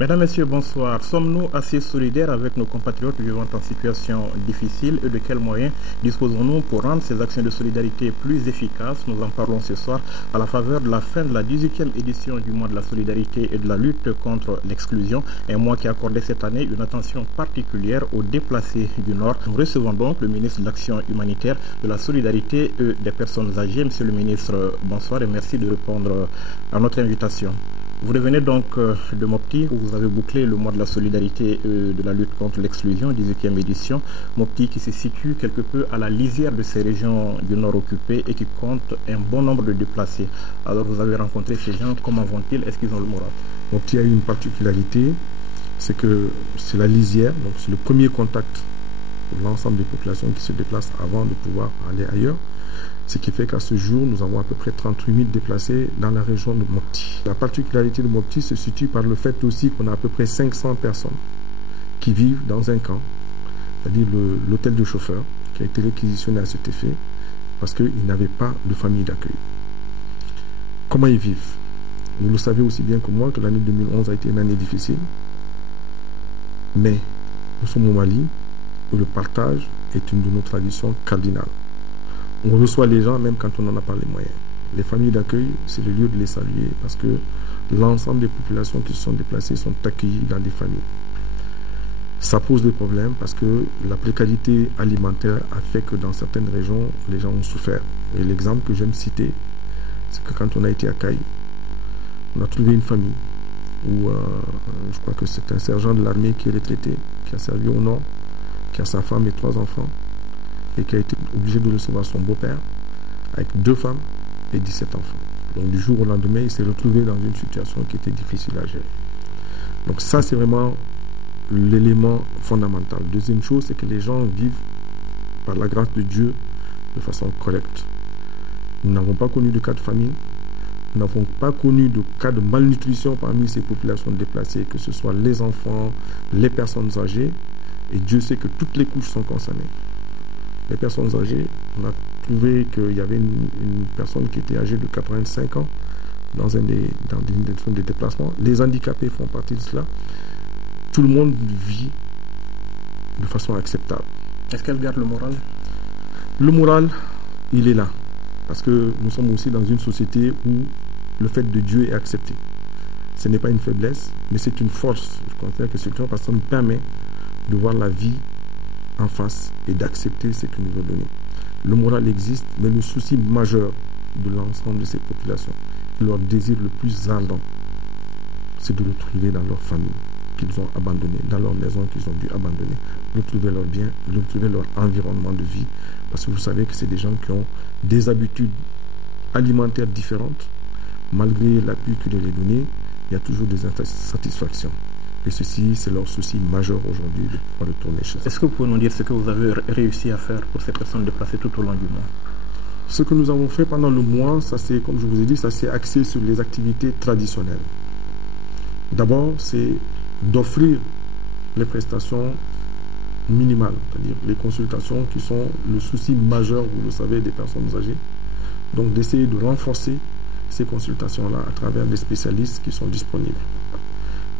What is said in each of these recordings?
Mesdames, Messieurs, bonsoir. Sommes-nous assez solidaires avec nos compatriotes vivant en situation difficile et de quels moyens disposons-nous pour rendre ces actions de solidarité plus efficaces? Nous en parlons ce soir à la faveur de la fin de la 18e édition du mois de la solidarité et de la lutte contre l'exclusion, un mois qui a accordé cette année une attention particulière aux déplacés du Nord. Nous recevons donc le ministre de l'Action humanitaire, de la solidarité et des personnes âgées. Monsieur le ministre, bonsoir et merci de répondre à notre invitation. Vous revenez donc de Mopti, où vous avez bouclé le mois de la solidarité et de la lutte contre l'exclusion, 18e édition. Mopti qui se situe quelque peu à la lisière de ces régions du Nord occupées et qui compte un bon nombre de déplacés. Alors vous avez rencontré ces gens, comment vont-ils? Est-ce qu'ils ont le moral? Mopti a une particularité, c'est que c'est la lisière, donc c'est le premier contact pour l'ensemble des populations qui se déplacent avant de pouvoir aller ailleurs. Ce qui fait qu'à ce jour, nous avons à peu près 38 000 déplacés dans la région de Mopti. La particularité de Mopti se situe par le fait aussi qu'on a à peu près 500 personnes qui vivent dans un camp, c'est-à-dire l'hôtel de chauffeur, qui a été réquisitionné à cet effet, parce qu'ils n'avaient pas de famille d'accueil. Comment ils vivent? Vous le savez aussi bien que moi que l'année 2011 a été une année difficile, mais nous sommes au Mali, où le partage est une de nos traditions cardinales. On reçoit les gens même quand on n'en a pas les moyens. Les familles d'accueil, c'est le lieu de les saluer parce que l'ensemble des populations qui se sont déplacées sont accueillies dans des familles. Ça pose des problèmes parce que la précarité alimentaire a fait que dans certaines régions, les gens ont souffert. Et l'exemple que j'aime citer, c'est que quand on a été à Caille, on a trouvé une famille où je crois que c'est un sergent de l'armée qui est retraité, qui a servi au Nord, qui a sa femme et 3 enfants, et qui a été obligé de recevoir son beau-père avec 2 femmes et 17 enfants. Donc du jour au lendemain, il s'est retrouvé dans une situation qui était difficile à gérer. Donc ça, c'est vraiment l'élément fondamental. Deuxième chose, c'est que les gens vivent par la grâce de Dieu de façon correcte. Nous n'avons pas connu de cas de famine, nous n'avons pas connu de cas de malnutrition parmi ces populations déplacées, que ce soit les enfants, les personnes âgées, et Dieu sait que toutes les couches sont concernées. Les personnes âgées, on a trouvé qu'il y avait une personne qui était âgée de 85 ans dans une zone de déplacement. Les handicapés font partie de cela. Tout le monde vit de façon acceptable. Est-ce qu'elle garde le moral? Le moral, il est là. Parce que nous sommes aussi dans une société où le fait de Dieu est accepté. Ce n'est pas une faiblesse, mais c'est une force. Je considère que c'est une force parce que ça nous permet de voir la vie en face et d'accepter ce qu'il nous a donné. Le moral existe, mais le souci majeur de l'ensemble de ces populations, leur désir le plus ardent, c'est de retrouver dans leur famille qu'ils ont abandonné, dans leur maison qu'ils ont dû abandonner, retrouver leurs biens, retrouver leur environnement de vie, parce que vous savez que c'est des gens qui ont des habitudes alimentaires différentes. Malgré l'appui que leur est donné, il y a toujours des insatisfactions. Et ceci, c'est leur souci majeur aujourd'hui de pouvoir retourner chez eux. Est-ce que vous pouvez nous dire ce que vous avez réussi à faire pour ces personnes déplacées tout au long du mois? Ce que nous avons fait pendant le mois, ça c'est, comme je vous ai dit, ça s'est axé sur les activités traditionnelles. D'abord, c'est d'offrir les prestations minimales, c'est-à-dire les consultations qui sont le souci majeur, vous le savez, des personnes âgées. Donc d'essayer de renforcer ces consultations-là à travers des spécialistes qui sont disponibles.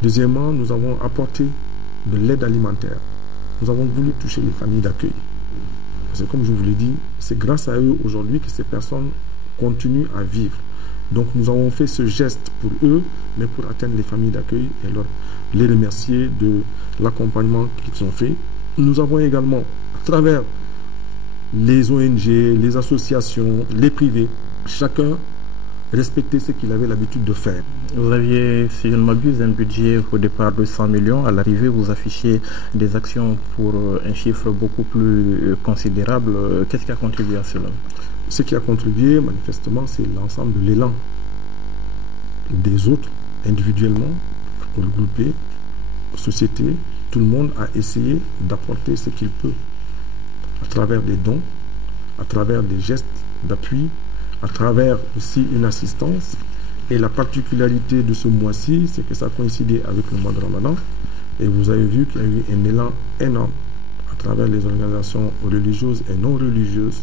Deuxièmement, nous avons apporté de l'aide alimentaire. Nous avons voulu toucher les familles d'accueil. Parce que comme je vous l'ai dit, c'est grâce à eux aujourd'hui que ces personnes continuent à vivre. Donc nous avons fait ce geste pour eux, mais pour atteindre les familles d'accueil et les remercier de l'accompagnement qu'ils ont fait. Nous avons également, à travers les ONG, les associations, les privés, chacun respecter ce qu'il avait l'habitude de faire. Vous aviez, si je ne m'abuse, un budget au départ de 100 millions. À l'arrivée, vous affichez des actions pour un chiffre beaucoup plus considérable. Qu'est-ce qui a contribué à cela? Ce qui a contribué, manifestement, c'est l'ensemble de l'élan des autres, individuellement, regroupés, société. Tout le monde a essayé d'apporter ce qu'il peut, à travers des dons, à travers des gestes d'appui, à travers aussi une assistance. Et la particularité de ce mois-ci, c'est que ça a coïncidé avec le mois de Ramadan. Et vous avez vu qu'il y a eu un élan énorme à travers les organisations religieuses et non religieuses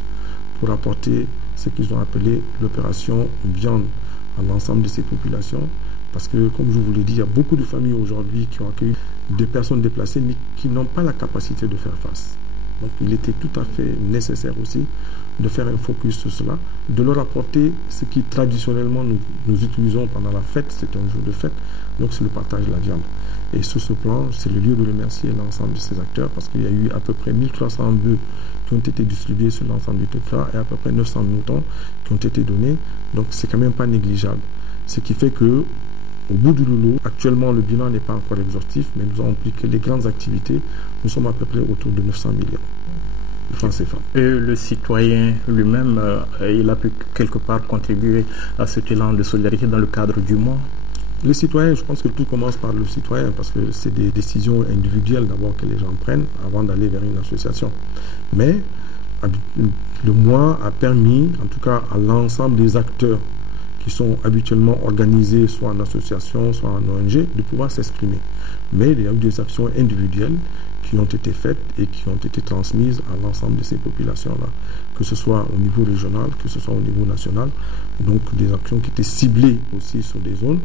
pour apporter ce qu'ils ont appelé l'opération viande à l'ensemble de ces populations. Parce que, comme je vous l'ai dit, il y a beaucoup de familles aujourd'hui qui ont accueilli des personnes déplacées, mais qui n'ont pas la capacité de faire face. Donc, il était tout à fait nécessaire aussi de faire un focus sur cela, de leur apporter ce qui traditionnellement nous utilisons pendant la fête, c'est un jour de fête, donc c'est le partage de la viande. Et sur ce plan, c'est le lieu de remercier l'ensemble de ces acteurs, parce qu'il y a eu à peu près 1300 bœufs qui ont été distribués sur l'ensemble du territoire et à peu près 900 moutons qui ont été donnés, donc c'est quand même pas négligeable. Ce qui fait que, au bout du rouleau, actuellement le bilan n'est pas encore exhaustif, mais nous avons pris que les grandes activités, nous sommes à peu près autour de 900 millions. Et le citoyen lui-même, il a pu quelque part contribuer à cet élan de solidarité dans le cadre du mois? Les citoyens, je pense que tout commence par le citoyen, parce que c'est des décisions individuelles d'abord que les gens prennent avant d'aller vers une association. Mais le mois a permis, en tout cas à l'ensemble des acteurs qui sont habituellement organisés, soit en association, soit en ONG, de pouvoir s'exprimer. Mais il y a eu des actions individuelles qui ont été faites et qui ont été transmises à l'ensemble de ces populations-là, que ce soit au niveau régional, que ce soit au niveau national, donc des actions qui étaient ciblées aussi sur des zones.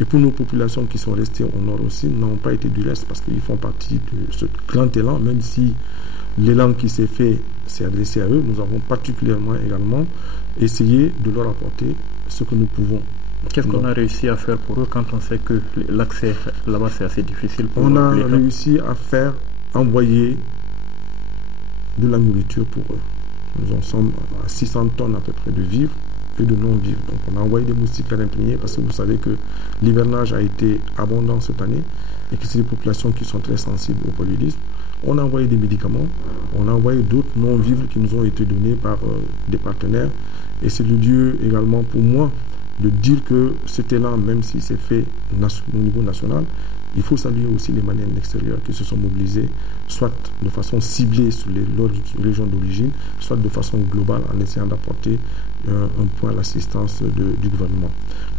Et pour nos populations qui sont restées au nord aussi, n'ont pas été du reste, parce qu'ils font partie de ce grand élan, même si l'élan qui s'est fait s'est adressé à eux, nous avons particulièrement également essayé de leur apporter ce que nous pouvons. Qu'est-ce qu'on a réussi à faire pour eux quand on sait que l'accès là-bas c'est assez difficile pour eux? On a réussi à faire envoyer de la nourriture pour eux. Nous en sommes à 600 tonnes à peu près de vivres et de non-vivres. Donc on a envoyé des moustiquaires imprégnés, parce que vous savez que l'hivernage a été abondant cette année et que c'est des populations qui sont très sensibles au paludisme. On a envoyé des médicaments, on a envoyé d'autres non-vivres qui nous ont été donnés par des partenaires. Et c'est le lieu également pour moi de dire que cet élan, même si c'est fait au niveau national, il faut saluer aussi les Maliens de l'extérieur qui se sont mobilisés, soit de façon ciblée sur leurs régions d'origine, soit de façon globale en essayant d'apporter un point à l'assistance du gouvernement.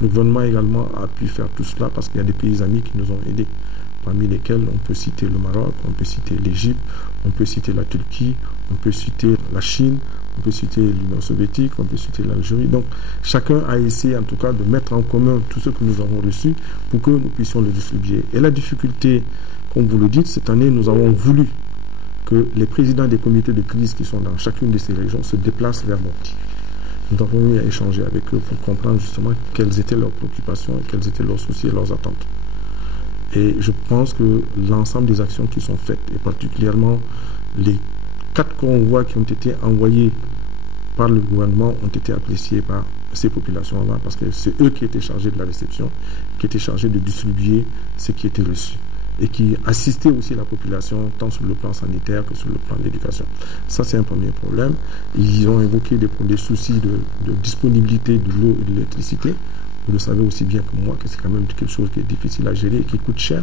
Le gouvernement également a pu faire tout cela parce qu'il y a des pays amis qui nous ont aidés, parmi lesquels on peut citer le Maroc, on peut citer l'Égypte, on peut citer la Turquie, on peut citer la Chine, on peut citer l'Union soviétique, on peut citer l'Algérie. Donc chacun a essayé en tout cas de mettre en commun tout ce que nous avons reçu pour que nous puissions le distribuer. Et la difficulté, comme vous le dites, cette année nous avons voulu que les présidents des comités de crise qui sont dans chacune de ces régions se déplacent vers Mopti. Nous avons eu à échanger avec eux pour comprendre justement quelles étaient leurs préoccupations, quels étaient leurs soucis et leurs attentes. Et je pense que l'ensemble des actions qui sont faites, et particulièrement les 4 convois qui ont été envoyés par le gouvernement, ont été appréciés par ces populations-là, parce que c'est eux qui étaient chargés de la réception, qui étaient chargés de distribuer ce qui était reçu, et qui assistaient aussi la population, tant sur le plan sanitaire que sur le plan de l'éducation. Ça, c'est un premier problème. Ils ont évoqué des soucis de disponibilité de l'eau et de l'électricité. Vous le savez aussi bien que moi que c'est quand même quelque chose qui est difficile à gérer et qui coûte cher.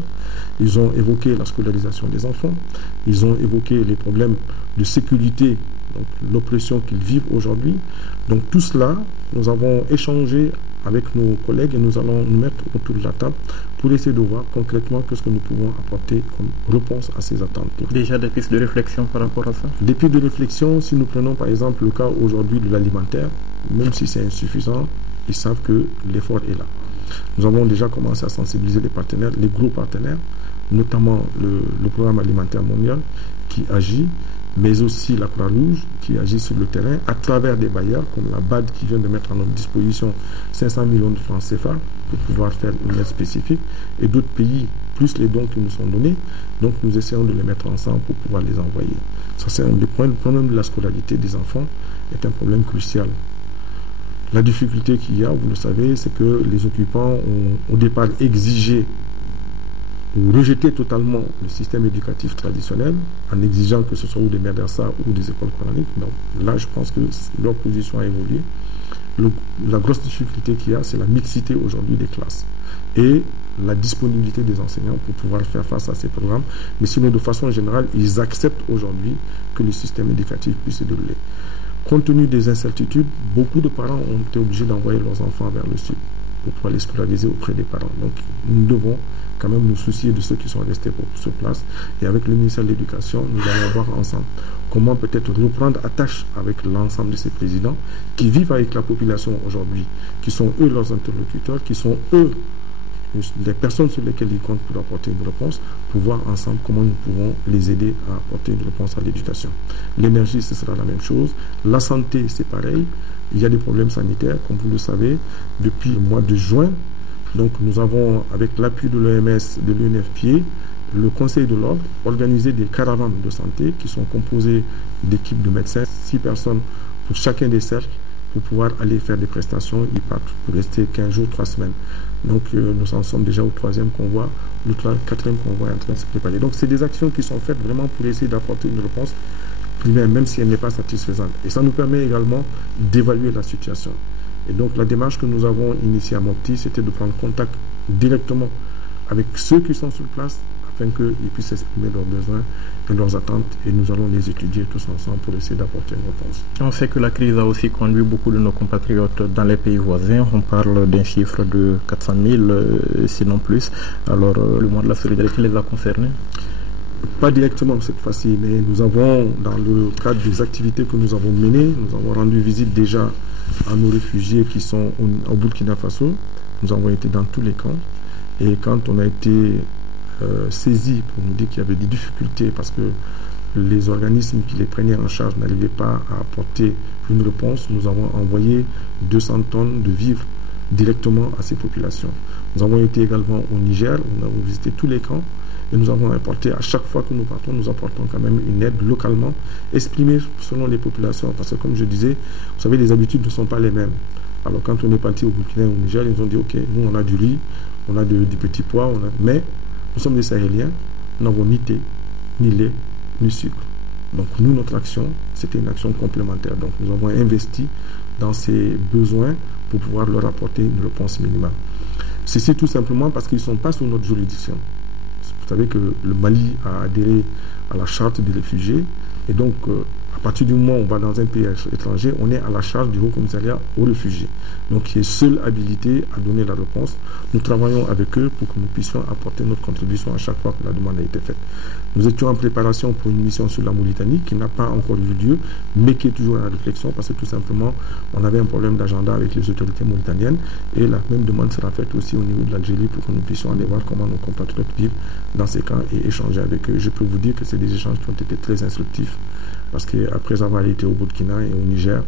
Ils ont évoqué la scolarisation des enfants. Ils ont évoqué les problèmes de sécurité, donc l'oppression qu'ils vivent aujourd'hui. Donc tout cela, nous avons échangé avec nos collègues et nous allons nous mettre autour de la table pour essayer de voir concrètement ce que nous pouvons apporter comme réponse à ces attentes. Déjà des pistes de réflexion par rapport à ça? Des pistes de réflexion, si nous prenons par exemple le cas aujourd'hui de l'alimentaire, même si c'est insuffisant, ils savent que l'effort est là. Nous avons déjà commencé à sensibiliser les partenaires, les gros partenaires, notamment le programme alimentaire mondial qui agit, mais aussi la Croix-Rouge qui agit sur le terrain à travers des bailleurs comme la BAD qui vient de mettre à notre disposition 500 millions de francs CFA pour pouvoir faire une aide spécifique, et d'autres pays, plus les dons qui nous sont donnés. Donc nous essayons de les mettre ensemble pour pouvoir les envoyer. Ça, c'est un des points. Le problème de la scolarité des enfants est un problème crucial. La difficulté qu'il y a, vous le savez, c'est que les occupants ont au départ exigé ou rejeté totalement le système éducatif traditionnel en exigeant que ce soit ou des madrasas ou des écoles coraniques. Donc là, je pense que leur position a évolué. La grosse difficulté qu'il y a, c'est la mixité aujourd'hui des classes et la disponibilité des enseignants pour pouvoir faire face à ces programmes. Mais sinon, de façon générale, ils acceptent aujourd'hui que le système éducatif puisse se dérouler. Compte tenu des incertitudes, beaucoup de parents ont été obligés d'envoyer leurs enfants vers le sud pour pouvoir les scolariser auprès des parents. Donc nous devons quand même nous soucier de ceux qui sont restés sur place. Et avec le ministère de l'Éducation, nous allons voir ensemble comment peut-être reprendre attache avec l'ensemble de ces présidents qui vivent avec la population aujourd'hui, qui sont eux leurs interlocuteurs, qui sont eux les personnes sur lesquelles ils comptent pour apporter une réponse, pour voir ensemble comment nous pouvons les aider à apporter une réponse à l'éducation. L'énergie, ce sera la même chose. La santé, c'est pareil. Il y a des problèmes sanitaires, comme vous le savez, depuis le mois de juin. Donc nous avons, avec l'appui de l'OMS, de l'UNFPA, le Conseil de l'Ordre, organisé des caravanes de santé qui sont composées d'équipes de médecins, 6 personnes pour chacun des cercles, pour pouvoir aller faire des prestations. Ils partent pour rester 15 jours, 3 semaines. Donc nous en sommes déjà au 3e convoi, le 4e convoi est en train de se préparer. Donc c'est des actions qui sont faites vraiment pour essayer d'apporter une réponse primaire, même si elle n'est pas satisfaisante. Et ça nous permet également d'évaluer la situation. Et donc la démarche que nous avons initiée à Mopti, c'était de prendre contact directement avec ceux qui sont sur place, afin qu'ils puissent exprimer leurs besoins et leurs attentes, et nous allons les étudier tous ensemble pour essayer d'apporter une réponse. On sait que la crise a aussi conduit beaucoup de nos compatriotes dans les pays voisins. On parle d'un chiffre de 400 000, sinon plus. Alors, le mois de la solidarité les a concernés? Pas directement cette fois-ci, mais nous avons, dans le cadre des activités que nous avons menées, nous avons rendu visite déjà à nos réfugiés qui sont au Burkina Faso. Nous avons été dans tous les camps, et quand on a été saisi pour nous dire qu'il y avait des difficultés parce que les organismes qui les prenaient en charge n'arrivaient pas à apporter une réponse, nous avons envoyé 200 tonnes de vivres directement à ces populations. Nous avons été également au Niger, nous avons visité tous les camps, et nous avons apporté, à chaque fois que nous partons, nous apportons quand même une aide localement, exprimée selon les populations, parce que comme je disais, vous savez, les habitudes ne sont pas les mêmes. Alors quand on est parti au Burkina et au Niger, ils nous ont dit, ok, nous on a du riz, on a du petit pois, mais nous sommes des Sahéliens, nous n'avons ni thé, ni lait, ni sucre. Donc nous, notre action, c'était une action complémentaire. Donc nous avons investi dans ces besoins pour pouvoir leur apporter une réponse minimale. Ceci tout simplement parce qu'ils ne sont pas sous notre juridiction. Vous savez que le Mali a adhéré à la charte des réfugiés, et donc à partir du moment où on va dans un pays étranger, on est à la charge du Haut Commissariat aux réfugiés, donc qui est seul habilité à donner la réponse. Nous travaillons avec eux pour que nous puissions apporter notre contribution à chaque fois que la demande a été faite. Nous étions en préparation pour une mission sur la Mauritanie qui n'a pas encore eu lieu, mais qui est toujours en réflexion, parce que tout simplement, on avait un problème d'agenda avec les autorités mauritaniennes, et la même demande sera faite aussi au niveau de l'Algérie pour que nous puissions aller voir comment nos compatriotes vivent dans ces camps et échanger avec eux. Je peux vous dire que c'est des échanges qui ont été très instructifs, parce qu'après avoir été au Burkina et au Niger,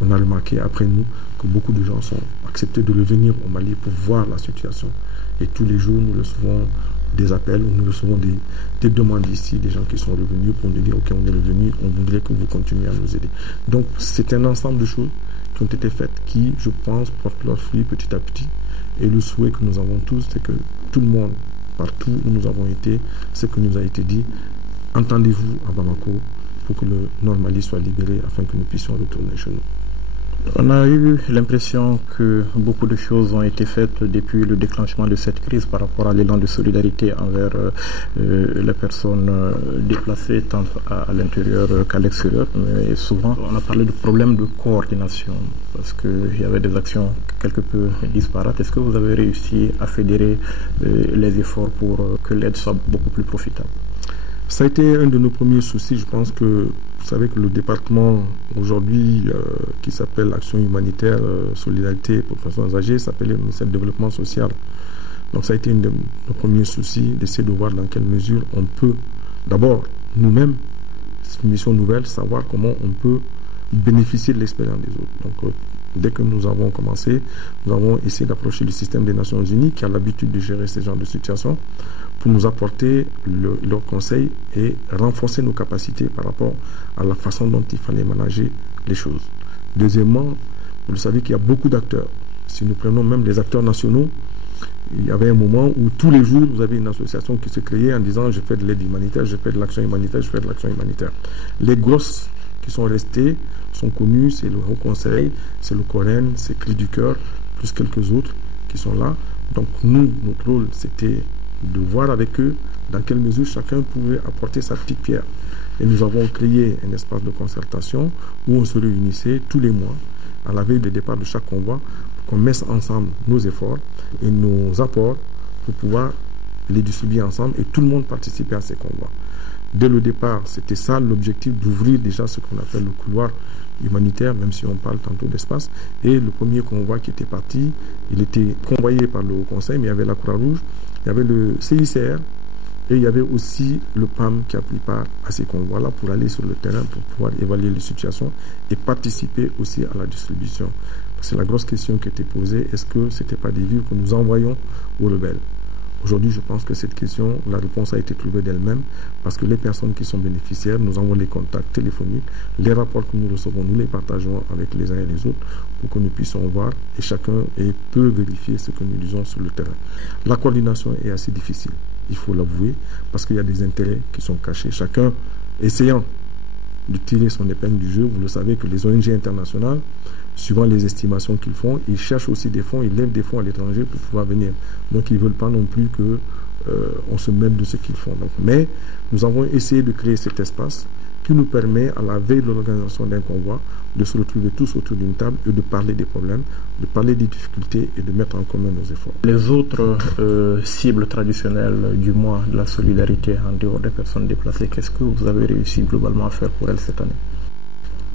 on a remarqué après nous que beaucoup de gens sont acceptés de revenir au Mali pour voir la situation. Et tous les jours, nous recevons des appels, nous recevons des demandes ici, des gens qui sont revenus pour nous dire, ok, on est revenus, on voudrait que vous continuiez à nous aider. Donc c'est un ensemble de choses qui ont été faites qui, je pense, portent leurs fruits petit à petit. Et le souhait que nous avons tous, c'est que tout le monde, partout où nous avons été, ce que nous a été dit, entendez-vous à Bamako pour que le Nord Mali soit libéré afin que nous puissions retourner chez nous. On a eu l'impression que beaucoup de choses ont été faites depuis le déclenchement de cette crise par rapport à l'élan de solidarité envers les personnes déplacées tant à l'intérieur qu'à l'extérieur. Mais souvent, on a parlé de problèmes de coordination parce qu'il y avait des actions quelque peu disparates. Est-ce que vous avez réussi à fédérer les efforts pour que l'aide soit beaucoup plus profitable? Ça a été un de nos premiers soucis. Je pense que vous savez que le département aujourd'hui qui s'appelle Action humanitaire, solidarité pour personnes âgées s'appelait le ministère du Développement social. Donc ça a été un de nos premiers soucis d'essayer de voir dans quelle mesure on peut d'abord nous-mêmes, c'est une mission nouvelle, savoir comment on peut bénéficier de l'expérience des autres. Donc dès que nous avons commencé, nous avons essayé d'approcher le système des Nations Unies qui a l'habitude de gérer ce genre de situation pour nous apporter leurs conseils et renforcer nos capacités par rapport à la façon dont il fallait manager les choses. Deuxièmement, vous le savez qu'il y a beaucoup d'acteurs. Si nous prenons même les acteurs nationaux, il y avait un moment où tous les jours, vous avez une association qui se créait en disant « je fais de l'aide humanitaire, je fais de l'action humanitaire, je fais de l'action humanitaire ». Les grosses qui sont restées sont connues, c'est le Haut Conseil, c'est le Coren, c'est Cris du Cœur, plus quelques autres qui sont là. Donc nous, notre rôle, c'était de voir avec eux dans quelle mesure chacun pouvait apporter sa petite pierre. Et nous avons créé un espace de concertation où on se réunissait tous les mois à la veille du départ de chaque convoi pour qu'on mette ensemble nos efforts et nos apports pour pouvoir les distribuer ensemble et tout le monde participait à ces convois. Dès le départ, c'était ça l'objectif, d'ouvrir déjà ce qu'on appelle le couloir humanitaire, même si on parle tantôt d'espace. Et le premier convoi qui était parti, il était convoyé par le Haut Conseil, mais il y avait la Croix-Rouge, il y avait le CICR, et il y avait aussi le PAM qui a pris part à ces convois-là pour aller sur le terrain, pour pouvoir évaluer les situations et participer aussi à la distribution. C'est la grosse question qui était posée, est-ce que ce n'était pas des vivres que nous envoyons aux rebelles? Aujourd'hui, je pense que cette question, la réponse a été trouvée d'elle-même, parce que les personnes qui sont bénéficiaires nous envoient les contacts téléphoniques, les rapports que nous recevons, nous les partageons avec les uns et les autres pour que nous puissions voir et chacun peut vérifier ce que nous disons sur le terrain. La coordination est assez difficile, il faut l'avouer, parce qu'il y a des intérêts qui sont cachés, chacun essayant de tirer son épingle du jeu. Vous le savez que les ONG internationales, suivant les estimations qu'ils font, ils cherchent aussi des fonds, ils lèvent des fonds à l'étranger pour pouvoir venir. Donc ils ne veulent pas non plus qu'on se mêle de ce qu'ils font. Donc, mais nous avons essayé de créer cet espace qui nous permet, à la veille de l'organisation d'un convoi, de se retrouver tous autour d'une table et de parler des problèmes, de parler des difficultés et de mettre en commun nos efforts. Les autres cibles traditionnelles du mois de la solidarité en dehors des personnes déplacées, qu'est-ce que vous avez réussi globalement à faire pour elles cette année?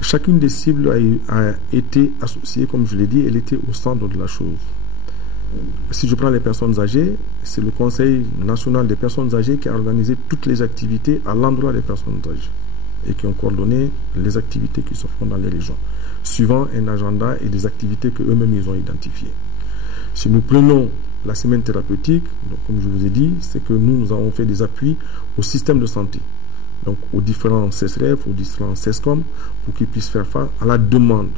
Chacune des cibles a été associée, comme je l'ai dit, elle était au centre de la chose. Si je prends les personnes âgées, c'est le Conseil national des personnes âgées qui a organisé toutes les activités à l'endroit des personnes âgées et qui ont coordonné les activités qui se font dans les régions, suivant un agenda et des activités qu'eux-mêmes ils ont identifiées. Si nous prenons la semaine thérapeutique, donc comme je vous ai dit, c'est que nous avons fait des appuis au système de santé, donc aux différents CESREF, aux différents CESCOM, pour qu'ils puissent faire face à la demande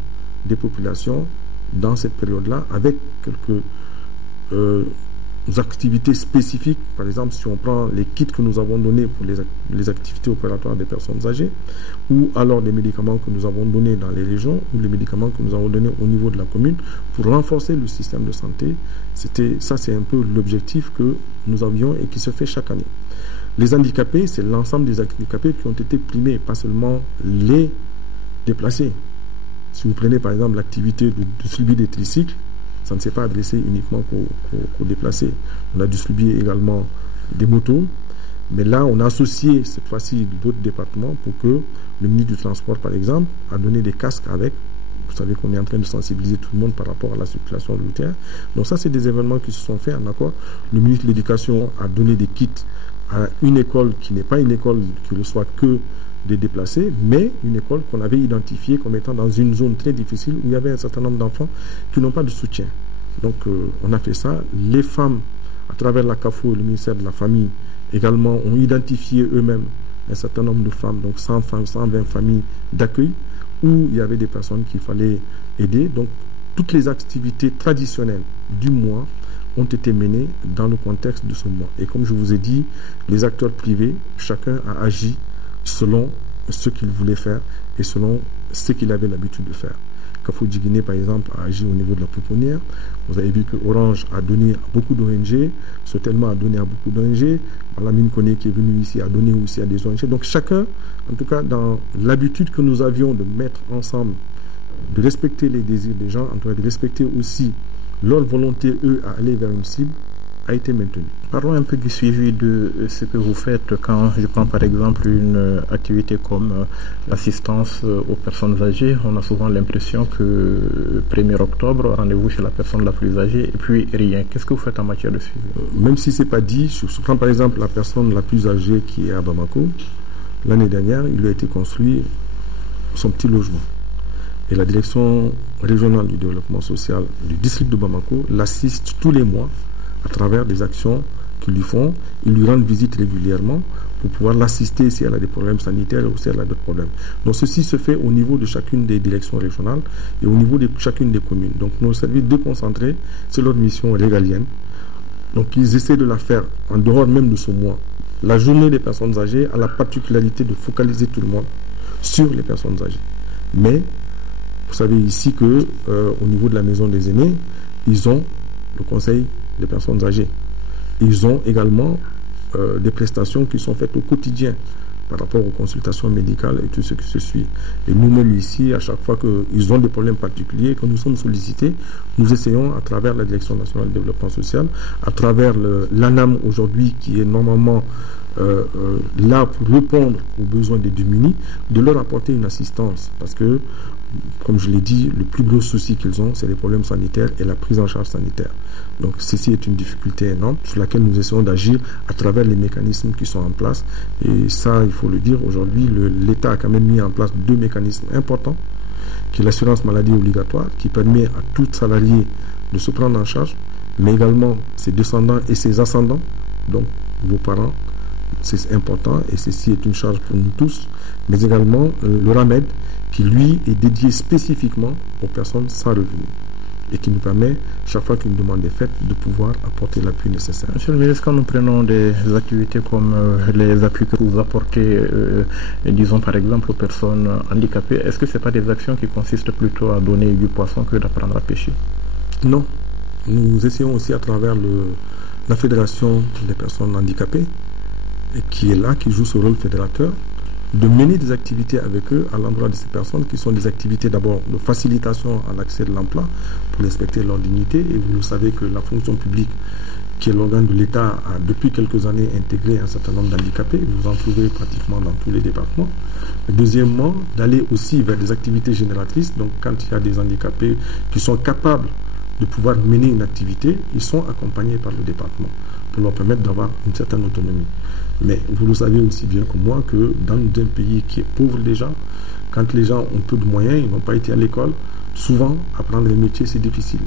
des populations dans cette période-là, avec quelques activités spécifiques. Par exemple, si on prend les kits que nous avons donnés pour les activités opératoires des personnes âgées, ou alors les médicaments que nous avons donnés dans les régions, ou les médicaments que nous avons donnés au niveau de la commune, pour renforcer le système de santé. Ça, c'est un peu l'objectif que nous avions et qui se fait chaque année. Les handicapés, c'est l'ensemble des handicapés qui ont été primés, pas seulement les déplacés. Si vous prenez par exemple l'activité de distribuer des tricycles, ça ne s'est pas adressé uniquement qu'aux déplacés. On a distribué également des motos, mais là on a associé cette fois-ci d'autres départements pour que le ministre du Transport par exemple a donné des casques avec. Vous savez qu'on est en train de sensibiliser tout le monde par rapport à la circulation routière. Donc ça, c'est des événements qui se sont faits en accord. Le ministre de l'Éducation a donné des kits à une école qui n'est pas une école qui reçoit que des déplacés, mais une école qu'on avait identifiée comme étant dans une zone très difficile où il y avait un certain nombre d'enfants qui n'ont pas de soutien. Donc on a fait ça. Les femmes, à travers la CAFO et le ministère de la Famille, également ont identifié eux-mêmes un certain nombre de femmes, donc 120 familles d'accueil, où il y avait des personnes qu'il fallait aider. Donc toutes les activités traditionnelles du mois ont été menées dans le contexte de ce mois. Et comme je vous ai dit, les acteurs privés, chacun a agi selon ce qu'il voulait faire et selon ce qu'il avait l'habitude de faire. Kafou Djiguiné, par exemple, a agi au niveau de la pouponnière. Vous avez vu que Orange a donné à beaucoup d'ONG, Sotelma a donné à beaucoup d'ONG, Malamine Koné qui est venu ici a donné aussi à des ONG. Donc chacun, en tout cas dans l'habitude que nous avions de mettre ensemble, de respecter les désirs des gens, en tout cas de respecter aussi leur volonté, eux, à aller vers une cible, a été maintenue. Parlons un peu du suivi de ce que vous faites quand je prends par exemple une activité comme l'assistance aux personnes âgées. On a souvent l'impression que 1er octobre, rendez-vous chez la personne la plus âgée et puis rien. Qu'est-ce que vous faites en matière de suivi? Même si ce n'est pas dit, je prends par exemple la personne la plus âgée qui est à Bamako. L'année dernière, il lui a été construit son petit logement. Et la direction régionale du développement social du district de Bamako l'assiste tous les mois à travers des actions qu'ils lui font. Ils lui rendent visite régulièrement pour pouvoir l'assister si elle a des problèmes sanitaires ou si elle a d'autres problèmes. Donc ceci se fait au niveau de chacune des directions régionales et au niveau de chacune des communes. Donc nos services déconcentrés, c'est leur mission régalienne. Donc ils essaient de la faire en dehors même de ce mois. La journée des personnes âgées a la particularité de focaliser tout le monde sur les personnes âgées. Mais vous savez ici que au niveau de la maison des aînés, ils ont le conseil des personnes âgées. Ils ont également des prestations qui sont faites au quotidien par rapport aux consultations médicales et tout ce qui se suit. Et nous-mêmes ici, à chaque fois qu'ils ont des problèmes particuliers, quand nous sommes sollicités, nous essayons à travers la Direction nationale du développement social, à travers l'ANAM aujourd'hui qui est normalement là pour répondre aux besoins des démunis, de leur apporter une assistance. Parce que comme je l'ai dit, le plus gros souci qu'ils ont, c'est les problèmes sanitaires et la prise en charge sanitaire. Donc ceci est une difficulté énorme sur laquelle nous essayons d'agir à travers les mécanismes qui sont en place. Et ça, il faut le dire, aujourd'hui, l'État a quand même mis en place 2 mécanismes importants, qui est l'assurance maladie obligatoire, qui permet à tout salarié de se prendre en charge, mais également ses descendants et ses ascendants, donc vos parents. C'est important et ceci est une charge pour nous tous, mais également le RAMED qui lui est dédié spécifiquement aux personnes sans revenus et qui nous permet, chaque fois qu'une demande est faite, de pouvoir apporter l'appui nécessaire. Monsieur le ministre, quand nous prenons des activités comme les appuis que vous apportez, disons par exemple aux personnes handicapées, est-ce que ce n'est pas des actions qui consistent plutôt à donner du poisson que d'apprendre à pêcher? Non. Nous essayons aussi à travers la Fédération des personnes handicapées, et qui est là, qui joue ce rôle fédérateur, de mener des activités avec eux à l'endroit de ces personnes qui sont des activités d'abord de facilitation à l'accès de l'emploi pour respecter leur dignité. Et vous le savez que la fonction publique, qui est l'organe de l'État, a depuis quelques années intégré un certain nombre d'handicapés. Vous en trouvez pratiquement dans tous les départements. Et deuxièmement, d'aller aussi vers des activités génératrices. Donc quand il y a des handicapés qui sont capables de pouvoir mener une activité, ils sont accompagnés par le département pour leur permettre d'avoir une certaine autonomie. Mais vous le savez aussi bien que moi que dans un pays qui est pauvre déjà, quand les gens ont peu de moyens, ils n'ont pas été à l'école, souvent apprendre les métiers c'est difficile.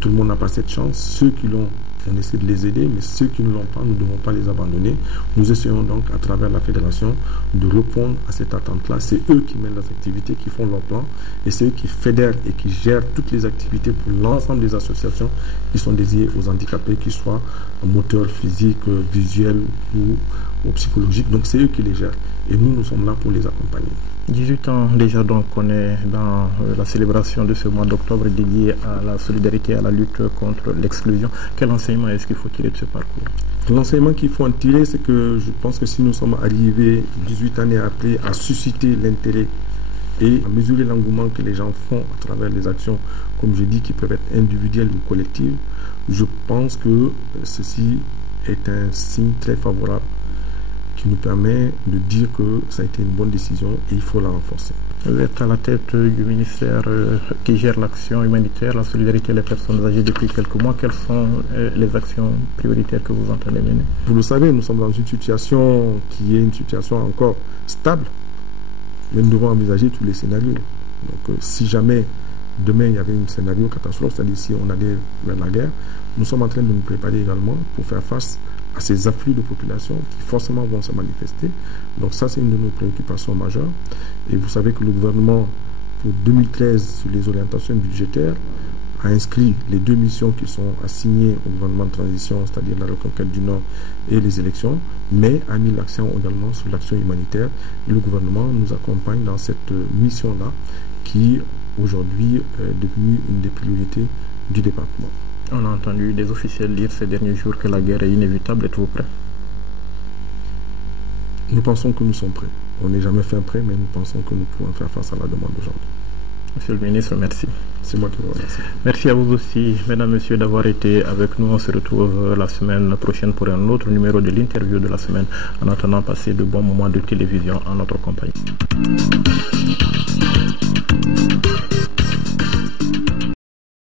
Tout le monde n'a pas cette chance. Ceux qui l'ont, on essaie de les aider, mais ceux qui ne l'ont pas, nous ne devons pas les abandonner. Nous essayons donc à travers la fédération de répondre à cette attente-là. C'est eux qui mènent les activités, qui font leur plan, et c'est eux qui fédèrent et qui gèrent toutes les activités pour l'ensemble des associations qui sont dédiées aux handicapés, qu'ils soient moteurs, physiques, visuels ou psychologiques. Donc c'est eux qui les gèrent. Et nous sommes là pour les accompagner. 18 ans déjà, donc on est dans la célébration de ce mois d'octobre dédié à la solidarité, à la lutte contre l'exclusion. Quel enseignement est-ce qu'il faut tirer de ce parcours? L'enseignement qu'il faut en tirer, c'est que je pense que si nous sommes arrivés 18 années après à susciter l'intérêt et à mesurer l'engouement que les gens font à travers les actions, comme je dis, qui peuvent être individuelles ou collectives, je pense que ceci est un signe très favorable qui nous permet de dire que ça a été une bonne décision et il faut la renforcer. Vous êtes à la tête du ministère qui gère l'action humanitaire, la solidarité des personnes âgées depuis quelques mois. Quelles sont les actions prioritaires que vous entendez mener? Vous le savez, nous sommes dans une situation qui est une situation encore stable, mais nous devons envisager tous les scénarios. Donc si jamais demain il y avait un scénario catastrophe, c'est-à-dire si on allait vers la guerre, nous sommes en train de nous préparer également pour faire face à ces afflux de population qui forcément vont se manifester. Donc ça, c'est une de nos préoccupations majeures. Et vous savez que le gouvernement, pour 2013, sur les orientations budgétaires, a inscrit les 2 missions qui sont assignées au gouvernement de transition, c'est-à-dire la reconquête du Nord et les élections, mais a mis l'accent également sur l'action humanitaire. Et le gouvernement nous accompagne dans cette mission-là qui, aujourd'hui, est devenue une des priorités du département. On a entendu des officiels dire ces derniers jours que la guerre est inévitable. Êtes-vous prêt? Nous pensons que nous sommes prêts. On n'est jamais fin prêt, mais nous pensons que nous pouvons faire face à la demande d'aujourd'hui. Monsieur le ministre, merci. C'est moi qui vous remercie. Merci à vous aussi, mesdames, messieurs, d'avoir été avec nous. On se retrouve la semaine prochaine pour un autre numéro de l'interview de la semaine. En attendant, passez de bons moments de télévision en notre compagnie.